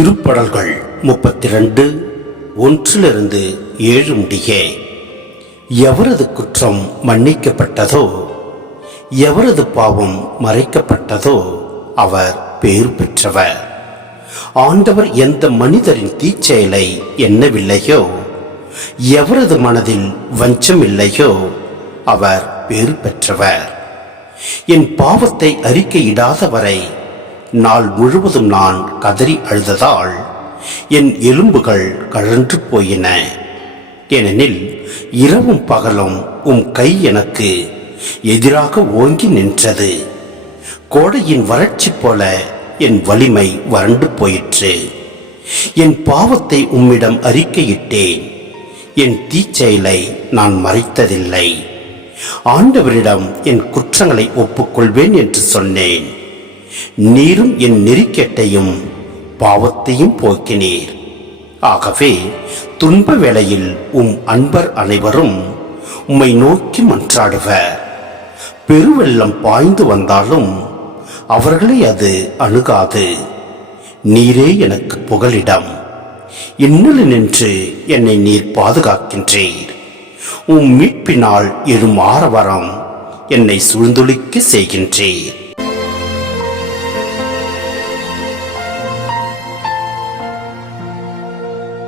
திருப்படல்கள் 32 1-7 முடிய. எவரது குற்றம் மன்னிக்கப்பட்டதோ, எவரது பாவம் மறைக்கப்பட்டதோ அவர் பேர் பெற்றவர். ஆண்டவர் எந்த மனிதரின் தீச்செயலை எண்ணவில்லையோ, எவரது மனதில் வஞ்சம் இல்லையோ அவர் பேர் பெற்றவர். என் பாவத்தை அறிக்கையிடாத வரை நாள் முழுவதும் நான் கதறி அழுததால் என் எலும்புகள் கழன்று போயின. ஏனெனில் இரவும் பகலும் உம் கை எனக்கு எதிராக ஓங்கி நின்றது. கோடையின் வறட்சி போல என் வலிமை வறண்டு போயிற்று. என் பாவத்தை உம்மிடம் அறிக்கையிட்டேன், என் தீச்செயலை நான் மறைத்ததில்லை. ஆண்டவரிடம் என் குற்றங்களை ஒப்புக்கொள்வேன் என்று சொன்னேன். நீரும் என் நெறிக்கெட்டையும் பாவத்தையும் போக்கினீர். ஆகவே துன்ப வேளையில் உம் அன்பர் அனைவரும் உம்மை நோக்கி மன்றாடுவர். பெருவெள்ளம் பாய்ந்து வந்தாலும் அவர்களை அது அணுகாது. நீரே எனக்கு புகலிடம். இன்னலினின்று என்னை நீர் பாதுகாக்கின்றீர். உம் மீட்பினால் எழும் ஆரவாரம் என்னை சூழ்ந்தொழிக்க செய்கின்றீர்.